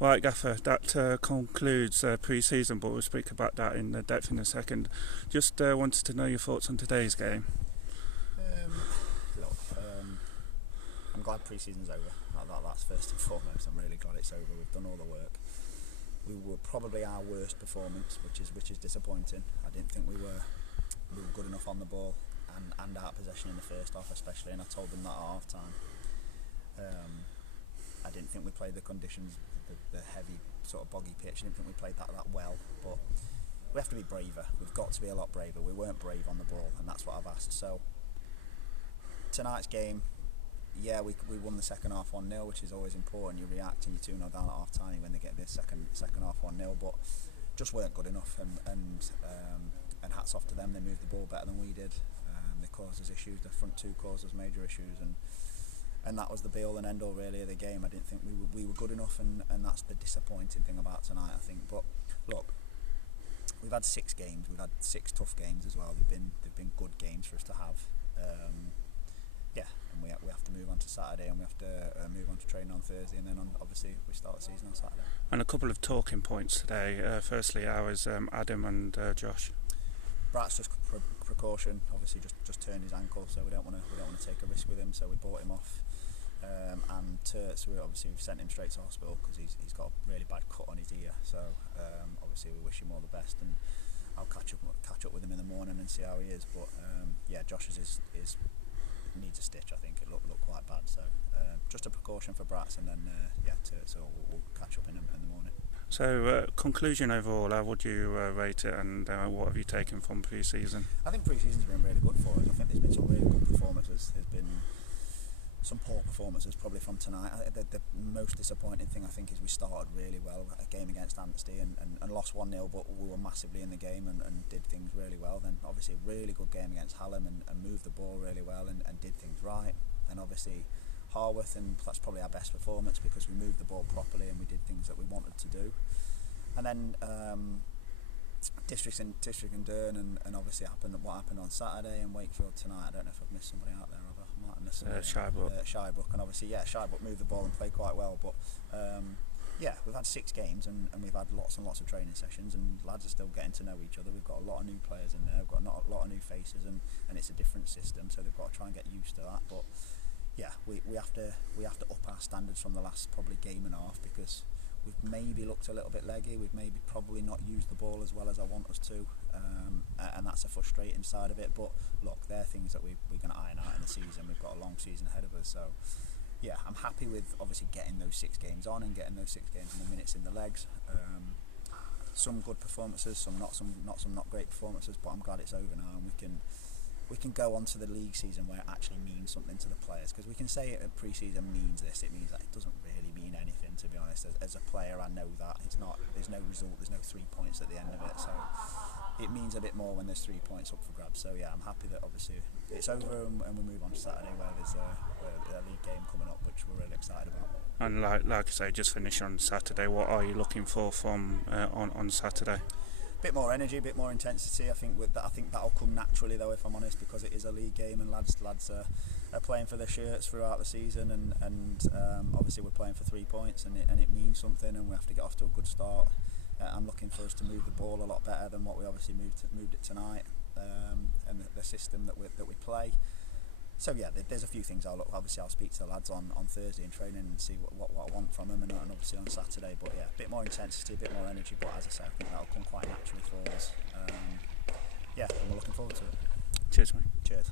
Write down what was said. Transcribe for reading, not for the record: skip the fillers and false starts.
Right, Gaffer, that concludes pre-season, but we'll speak about that in depth in a second. Just wanted to know your thoughts on today's game. Look, I'm glad pre-season's over. That's first and foremost. I'm really glad it's over. We've done all the work. We were probably our worst performance, which is disappointing. I didn't think we were good enough on the ball and out of possession in the first half especially, and I told them that at half time. I didn't think we played the conditions, the heavy sort of boggy pitch. I didn't think we played that well, but we have to be braver. We've got to be a lot braver. We weren't brave on the ball, and that's what I've asked. So tonight's game, yeah, we won the second half 1-0, which is always important. You react and you 2-0 down at half time when they get the second half 1-0, but just weren't good enough. And hats off to them. They moved the ball better than we did. They caused us issues. The front two caused us major issues, and that was the be all and end all really of the game. I didn't think we were good enough, and that's the disappointing thing about tonight, I think. But look, we've had 6 games. We've had 6 tough games as well. They've been good games for us to have. And we have to move on to Saturday, and we have to move on to training on Thursday, and then obviously we start the season on Saturday. And a couple of talking points today. Firstly, ours, Adam and Josh. Brat's just precaution. Obviously, just turned his ankle, so we don't want to take a risk with him. So we bought him off. And Turts, we've sent him straight to hospital because he's got a really bad cut on his ear. So obviously we wish him all the best, and I'll catch up with him in the morning and see how he is. But Josh's is needs a stitch. I think it looked quite bad. So just a precaution for Brat's, and then Turts. So we'll catch up in the morning. So, conclusion overall, how would you rate it, and what have you taken from pre-season? I think pre-season's been really good for us. I think there's been some really good performances. There's been some poor performances probably from tonight. The most disappointing thing I think is we started really well, a game against Anstey and lost 1-0, but we were massively in the game and did things really well. Then obviously a really good game against Hallam and moved the ball really well and did things right. And obviously Harworth, and that's probably our best performance because we moved the ball properly and we did things that we wanted to do. And then District and Durn, and obviously what happened on Saturday, and Wakefield tonight. I don't know if I've missed somebody out there. I might have missed somebody. Shirebrook, and obviously Shirebrook moved the ball and played quite well. But we've had 6 games and we've had lots and lots of training sessions, and lads are still getting to know each other. We've got a lot of new players in there. We've got a lot of new faces, and it's a different system, so they've got to try and get used to that. But yeah, we have to up our standards from the last probably game and a half, because we've maybe looked a little bit leggy. We've maybe probably not used the ball as well as I want us to, and that's a frustrating side of it. But look, they're things that we're going to iron out in the season. We've got a long season ahead of us, so yeah, I'm happy with obviously getting those 6 games on and getting those 6 games and the minutes in the legs. Some good performances, some not great performances, but I'm glad it's over now, and we can go on to the league season where it actually means something to the players, because we can say it at pre-season means this, it means that. It doesn't really mean anything, to be honest. As a player, I know that there's no result, there's no 3 points at the end of it, so it means a bit more when there's 3 points up for grabs. So yeah, I'm happy that obviously it's over and we move on to Saturday, where there's a league game coming up, which we're really excited about. And like I say, just finish on Saturday. What are you looking for from on Saturday? Bit more energy, bit more intensity. I think that'll come naturally, though, if I'm honest, because it is a league game and lads are playing for their shirts throughout the season, and obviously we're playing for 3 points, and it means something, and we have to get off to a good start. I'm looking for us to move the ball a lot better than what we obviously moved it tonight, and the system that we play. So yeah, there's a few things I'll speak to the lads on Thursday in training and see what I want from them, and obviously on Saturday. But yeah, a bit more intensity, a bit more energy. But as I say, I think that'll come quite naturally for us. And we're looking forward to it. Cheers, mate. Cheers.